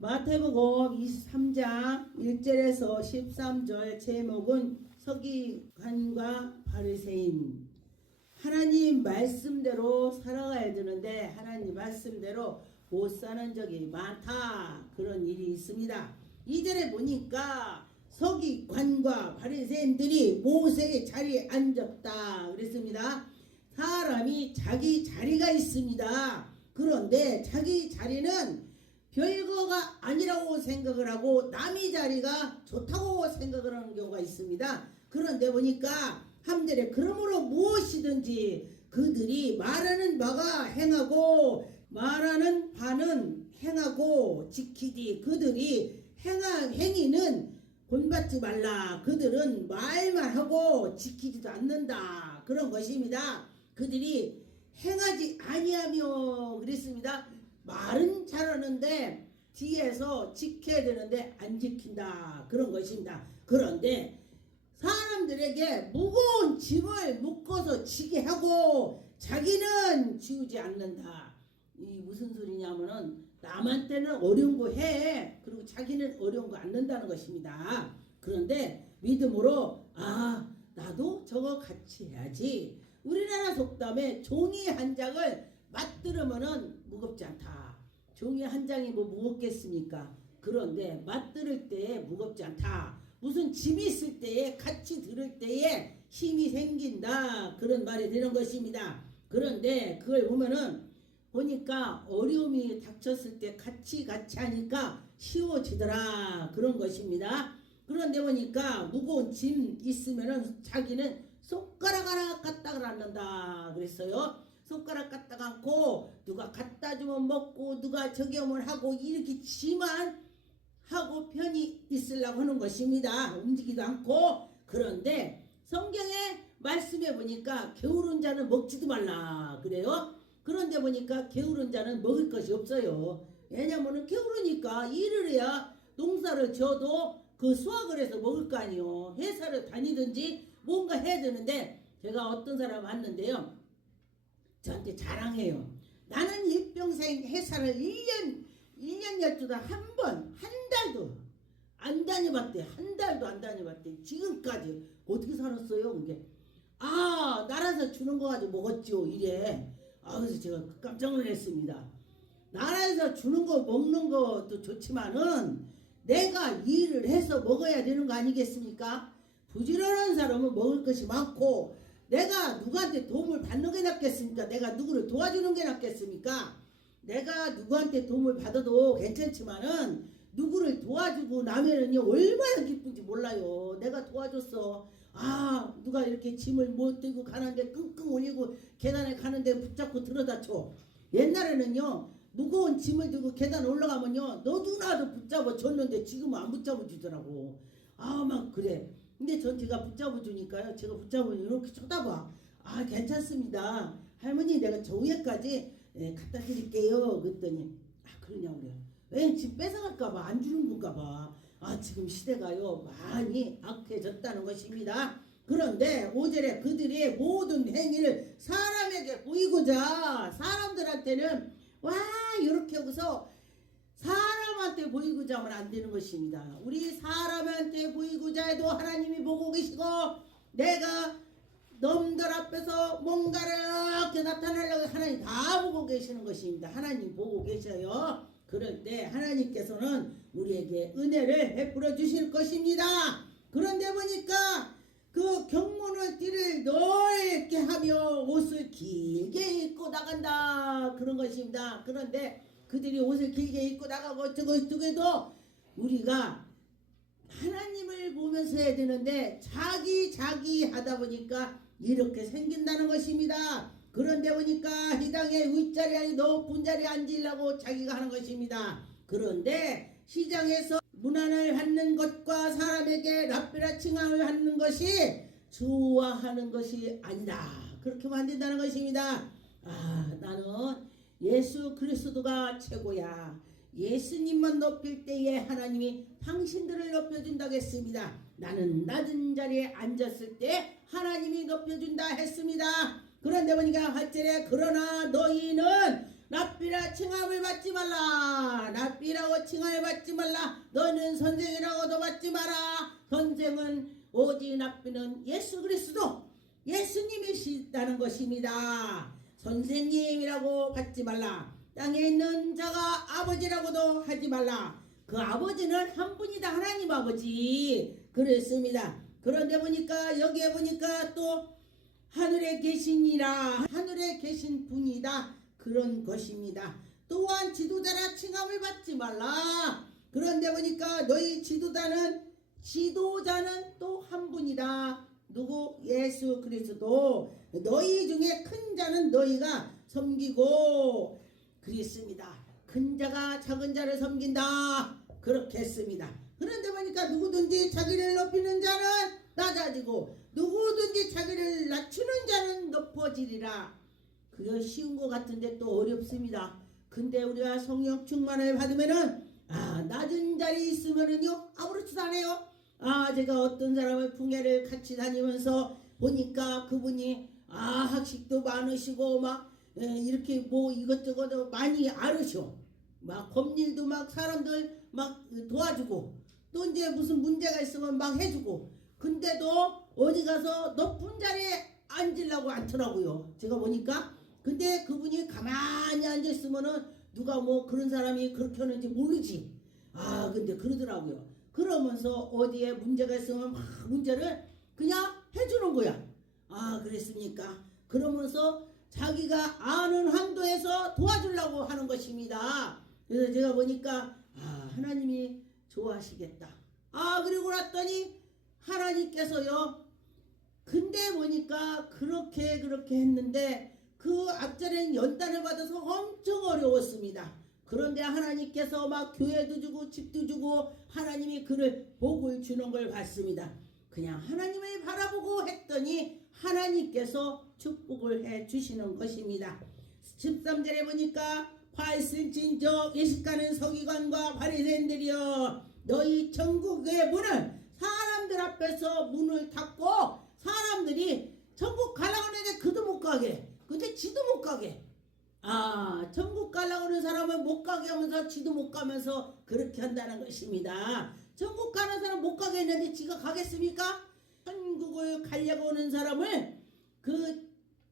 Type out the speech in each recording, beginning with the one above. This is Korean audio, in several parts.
마태복음 23장 1절에서 13절 제목은 서기관과 바리새인. 하나님 말씀대로 살아가야 되는데 하나님 말씀대로 못 사는 적이 많다. 그런 일이 있습니다. 2절에 보니까 서기관과 바리새인들이 모세의 자리에 앉았다 그랬습니다. 사람이 자기 자리가 있습니다. 그런데 자기 자리는 별거가 아니라고 생각을 하고 남의 자리가 좋다고 생각을 하는 경우가 있습니다. 그런데 보니까 함절에 그러므로 무엇이든지 그들이 말하는 바가 행하고 말하는 바는 행하고 지키지 그들이 행한 행위는 본받지 말라. 그들은 말만 하고 지키지도 않는다. 그런 것입니다. 그들이 행하지 아니하며 그랬습니다. 말은 잘하는데 뒤에서 지켜야 되는데 안 지킨다. 그런 것입니다. 그런데 사람들에게 무거운 짐을 묶어서 지게 하고 자기는 지우지 않는다. 이 무슨 소리냐면은 남한테는 어려운 거 해. 그리고 자기는 어려운 거 안 는다는 것입니다. 그런데 믿음으로 나도 저거 같이 해야지. 우리나라 속담에 종이 한 장을 맞들으면은 무겁지 않다. 종이 한 장이 뭐 무겁겠습니까? 그런데 맞들을 때에 무겁지 않다. 무슨 짐이 있을 때에 같이 들을 때에 힘이 생긴다. 그런 말이 되는 것입니다. 그런데 그걸 보니까 어려움이 닥쳤을 때 같이 하니까 쉬워지더라. 그런 것입니다. 그런데 보니까 무거운 짐 있으면은 자기는 손가락 하나 까딱을 않는다 그랬어요. 손가락 까딱 않고 누가 갖다 주면 먹고 누가 저기 오면 하고 이렇게 지만 하고 편히 있으려고 하는 것입니다. 움직이지도 않고. 그런데 성경의 말씀에 보니까 게으른 자는 먹지도 말라 그래요. 그런데 보니까 게으른 자는 먹을 것이 없어요. 왜냐면은 게으르니까 일을 해야 농사를 지어도 그 수확을 해서 먹을 거 아니요. 회사를 다니든지 뭔가 해야 되는데 제가 어떤 사람 봤는데요. 저한테 자랑해요. 나는 일평생 회사를 1년 12달 한 달도 안 다녀봤대. 한 달도 안 다녀봤대. 지금까지 어떻게 살았어요? 그게 나라에서 주는 거 가지고 먹었죠. 이래. 그래서 제가 깜짝 놀랐습니다. 나라에서 주는 거 먹는 것도 좋지만은 내가 일을 해서 먹어야 되는 거 아니겠습니까? 부지런한 사람은 먹을 것이 많고 내가 누구한테 도움을 받는 게 낫겠습니까? 내가 누구를 도와주는 게 낫겠습니까? 내가 누구한테 도움을 받아도 괜찮지만은 누구를 도와주고 나면은요 얼마나 기쁜지 몰라요. 내가 도와줬어. 누가 이렇게 짐을 못 들고 가는데 끙끙 올리고 계단에 가는데 붙잡고 들어다 줘. 옛날에는요 무거운 짐을 들고 계단 올라가면요 너도 나도 붙잡아 줬는데 지금은 안 붙잡아 주더라고. 막 그래. 근데 제가 붙잡아 주니까요. 제가 붙잡으면 이렇게 쳐다봐. 괜찮습니다. 할머니 내가 저 위에까지 갖다 드릴게요. 그랬더니 그러냐고 그래요. 왜 집 뺏어갈까봐 안 주는 건가봐. 지금 시대가요 많이 악해졌다는 것입니다. 그런데 5절에 그들의 모든 행위를 사람에게 보이고자 사람들한테는 이렇게 하고서 사람한테 보이고자 하면 안 되는 것입니다. 우리 사람한테 보이고자 해도 하나님이 보고 계시고 내가 놈들 앞에서 뭔가를 이렇게 나타내려고 하나님 다 보고 계시는 것입니다. 하나님 보고 계셔요. 그런데 하나님께서는 우리에게 은혜를 베풀어 주실 것입니다. 그런데 보니까 그 경문을 띠를 넓게 하며 옷을 길게 입고 나간다. 그런 것입니다. 그런데 그들이 옷을 길게 입고 나가고 저거도 우리가 하나님을 보면서 해야 되는데 자기 하다 보니까 이렇게 생긴다는 것입니다. 그런데 보니까 이 땅에 윗자리 아니 높은 자리에 앉으려고 자기가 하는 것입니다. 그런데 시장에서 문안을 받는 것과 사람에게 랍비라 칭함을 하는 것이 좋아하는 것이 아니다. 그렇게 만든다는 것입니다. 나는 예수 그리스도가 최고야. 예수님만 높일 때에 하나님이 당신들을 높여준다고 했습니다. 나는 낮은 자리에 앉았을 때 하나님이 높여준다 했습니다. 그런데 보니까 8절에 그러나 너희는 랍비라 칭함을 받지 말라. 랍비라 선생이라고 칭하여 받지 말라. 너는 선생이라고도 받지 마라. 선생은 오직 납비는 예수 그리스도 예수님이시다는 것입니다. 선생님이라고 받지 말라. 땅에 있는 자가 아버지라고도 하지 말라. 그 아버지는 한 분이다. 하나님 아버지 그랬습니다. 그런데 보니까 여기에 보니까 또 하늘에 계시니라. 하늘에 계신 분이다. 그런 것입니다. 또한 지도자라 칭함을 받지 말라. 그런데 보니까 너희 지도자는 또 한 분이다. 누구? 예수 그리스도. 너희 중에 큰 자는 너희가 섬기고 그랬습니다. 큰 자가 작은 자를 섬긴다. 그렇게 했습니다. 그런데 보니까 누구든지 자기를 높이는 자는 낮아지고 누구든지 자기를 낮추는 자는 높아지리라. 그거 쉬운 것 같은데 또 어렵습니다. 근데 우리가 성령 충만을 받으면은 낮은 자리에 있으면은요 아무렇지도 않아요. 제가 어떤 사람의 풍예를 같이 다니면서 보니까 그분이 학식도 많으시고 막 이렇게 뭐 이것저것 많이 알으셔. 막 법일도 막 사람들 막 도와주고 또 이제 무슨 문제가 있으면 막 해주고 근데도 어디 가서 높은 자리에 앉으려고 않더라고요. 제가 보니까. 근데 그분이 가만히 앉아있으면은 누가 뭐 그런 사람이 그렇게 하는지 모르지. 근데 그러더라고요. 그러면서 어디에 문제가 있으면 막 문제를 그냥 해주는 거야. 그랬습니까? 그러면서 자기가 아는 한도에서 도와주려고 하는 것입니다. 그래서 제가 보니까 하나님이 좋아하시겠다. 그리고 났더니 하나님께서요. 근데 보니까 그렇게 했는데 그 앞전에는 연단을 받아서 엄청 어려웠습니다. 그런데 하나님께서 막 교회도 주고 집도 주고 하나님이 그를 복을 주는 걸 봤습니다. 그냥 하나님을 바라보고 했더니 하나님께서 축복을 해 주시는 것입니다. 13절에 보니까 팔슬진적 예식가는 서기관과 바리새인들이여 너희 천국의 문을 사람들 앞에서 문을 닫고 사람들이 천국 가려고 하는데 그도 못 가게 근데 지도 못 가게 천국 가려고 하는 사람은 못 가게 하면서 지도 못 가면서 그렇게 한다는 것입니다. 천국 가는 사람 못 가게 했는데 지가 가겠습니까? 천국을 가려고 하는 사람을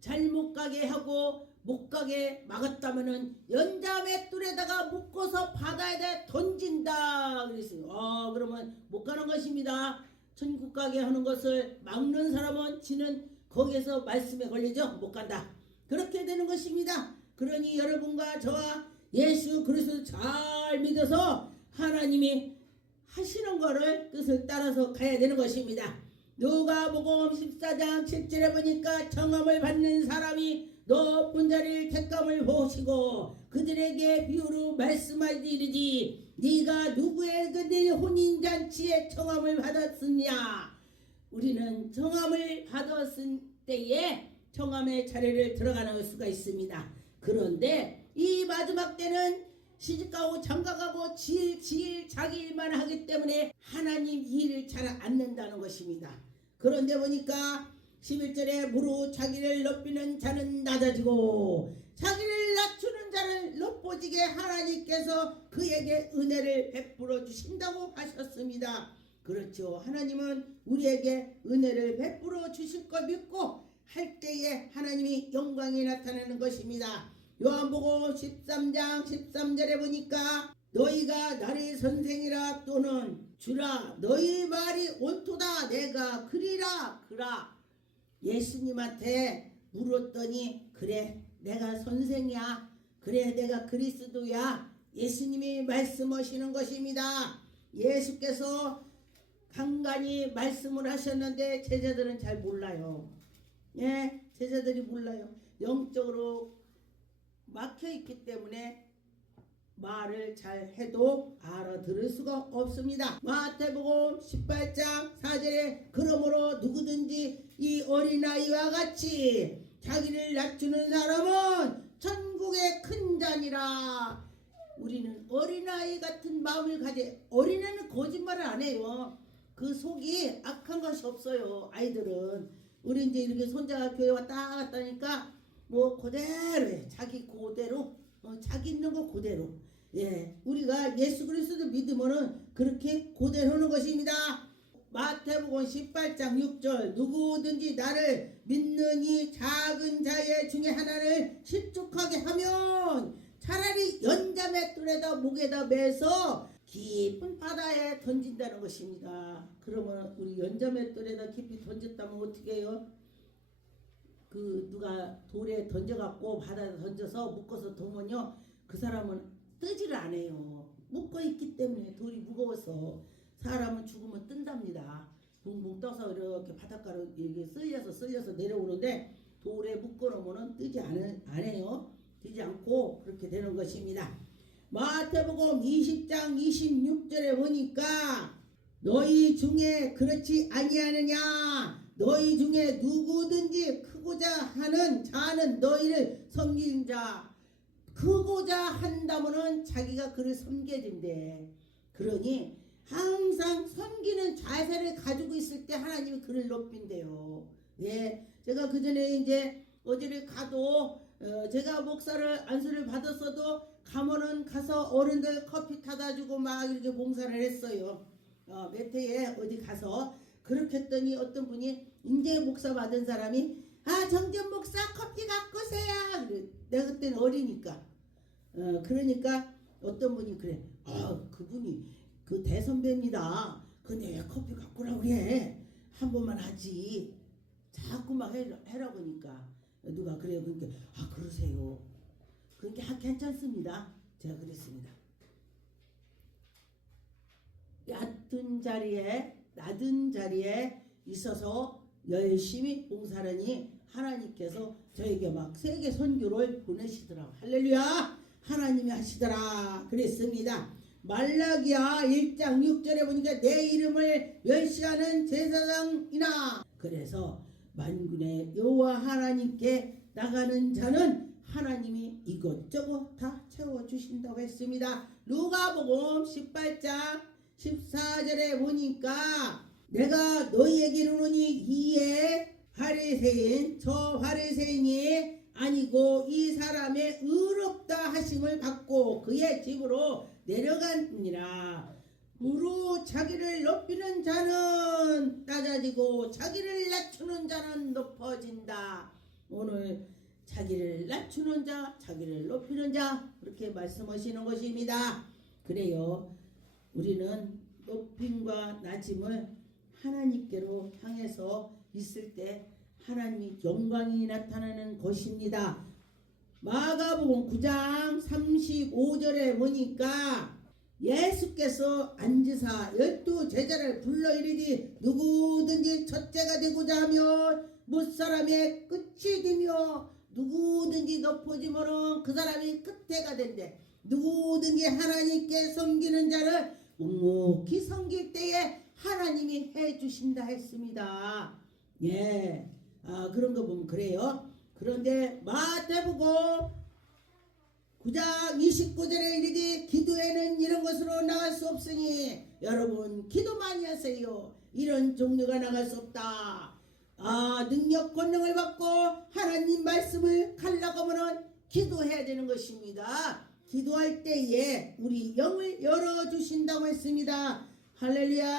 잘못 가게 하고 못 가게 막았다면은 연자의 뜰에다가 묶어서 바다에다 던진다 그랬어요. 그러면 못 가는 것입니다. 천국 가게 하는 것을 막는 사람은 지는 거기에서 말씀에 걸리죠. 못 간다. 그렇게 되는 것입니다. 그러니 여러분과 저와 예수 그리스도 잘 믿어서 하나님이 하시는 거를 뜻을 따라서 가야 되는 것입니다. 누가복음 14장 7절에 보니까 청함을 받는 사람이 높은 자리를 택감을 보시고 그들에게 비유로 말씀하시리지 네가 누구의 네 혼인잔치에 청함을 받았느냐. 우리는 청함을 받았을 때에 청함의 자리를 들어가는 수가 있습니다. 그런데 이 마지막 때는 시집가고 장가가고 지일 자기 일만 하기 때문에 하나님 일을 잘 안 nen다는 것입니다. 그런데 보니까 11절에 무릇 자기를 높이는 자는 낮아지고 자기를 낮추는 자를 높아지게 하나님께서 그에게 은혜를 베풀어 주신다고 하셨습니다. 그렇죠. 하나님은 우리에게 은혜를 베풀어 주실 것 믿고 할 때에 하나님이 영광이 나타나는 것입니다. 요한복음 13장 13절에 보니까 너희가 나의 선생이라 또는 주라 너희 말이 옳도다 내가 그리라. 예수님한테 물었더니 그래 내가 선생이야. 그래 내가 그리스도야. 예수님이 말씀하시는 것입니다. 예수께서 간간히 말씀을 하셨는데 제자들은 잘 몰라요. 제자들이 몰라요. 영적으로 막혀있기 때문에 말을 잘 해도 알아들을 수가 없습니다. 마태복음 18장 4절에 그러므로 누구든지 이 어린아이와 같이 자기를 낮추는 사람은 천국의 큰 자니라. 우리는 어린아이 같은 마음을 가져. 어린애는 거짓말을 안 해요. 그 속이 악한 것이 없어요. 아이들은. 우리 이제 이렇게 손자가 교회 왔다 갔다니까 뭐 그대로 해. 자기 그대로 자기 있는 거 그대로. 예, 우리가 예수 그리스도 믿으면은 그렇게 고대하는 것입니다. 마태복음 18장 6절 누구든지 나를 믿느니 작은 자의 중에 하나를 실족하게 하면 차라리 연자맷돌에다 목에다 매서 깊은 바다에 던진다는 것입니다. 그러면 우리 연자맷돌에다 깊이 던졌다면 어떻게 해요? 그 누가 돌에 던져갖고 바다에 던져서 묶어서 두면요 그 사람은 뜨지를 않아요. 묶어 있기 때문에 돌이 무거워서 사람은 죽으면 뜬답니다. 붕붕 떠서 이렇게 바닷가로 이렇게 쓸려서 내려오는데 돌에 묶어 놓으면 뜨지 않아요. 뜨지 않고 그렇게 되는 것입니다. 마태복음 20장 26절에 보니까 너희 중에 그렇지 아니하느냐 너희 중에 누구든지 크고자 하는 자는 너희를 섬기는 자 크고자 한다면은 자기가 그를 섬겨야 된대. 그러니 항상 섬기는 자세를 가지고 있을 때 하나님이 그를 높인대요. 예, 제가 그 전에 이제 어디를 가도 제가 목사를 안수를 받았어도 가면은 가서 어른들 커피 타다 주고 막 이렇게 봉사를 했어요. 매태에 어디 가서 그렇게 했더니 어떤 분이 인제 목사 받은 사람이 정전 목사 커피 갖고 오세요. 내가 그때는 어리니까 그러니까 어떤 분이 그래 그분이 그 대선배입니다. 근데 왜 커피 갖고 오라고 그래? 한 번만 하지 자꾸 막 해라 보니까 누가 그래요. 그러니까 그러세요. 그러니까 괜찮습니다. 제가 그랬습니다. 낮은 자리에 있어서 열심히 봉사하니 하나님께서 저에게 막 세계 선교를 보내시더라. 할렐루야. 하나님이 하시더라 그랬습니다. 말라기야 1장 6절에 보니까 내 이름을 멸시하는 제사장이나 그래서 만군의 여호와 하나님께 나가는 자는 하나님이 이것저것 다 채워주신다고 했습니다. 누가복음 18장 14절에 보니까 내가 너희에게 이르노니 이에 바리새인 저 바리새인이 아니고 이 사람의 의롭다 하심을 받고 그의 집으로 내려가니라. 무릇 자기를 높이는 자는 낮아지고 자기를 낮추는 자는 높아진다. 오늘 자기를 낮추는 자 자기를 높이는 자 그렇게 말씀하시는 것입니다. 그래요. 우리는 높임과 낮음을 하나님께로 향해서 있을 때 하나님의 영광이 나타나는 것입니다. 마가복음 9장 35절에 보니까 예수께서 앉으사 12 제자를 불러 이르니 누구든지 첫째가 되고자 하면 무사람의 끝이 되며 누구든지 높아지면 그 사람이 끝에가 된대. 누구든지 하나님께 섬기는 자를 묵묵히 섬길 때에 하나님이 해주신다 했습니다. 예, 그런 거 보면 그래요. 그런데 마태복음 9장 29절에 이르되 기도에는 이런 것으로 나갈 수 없으니 여러분 기도 많이 하세요. 이런 종류가 나갈 수 없다. 능력 권능을 받고 하나님 말씀을 가려고 하면 기도해야 되는 것입니다. 기도할 때에 우리 영을 열어주신다고 했습니다. 할렐루야.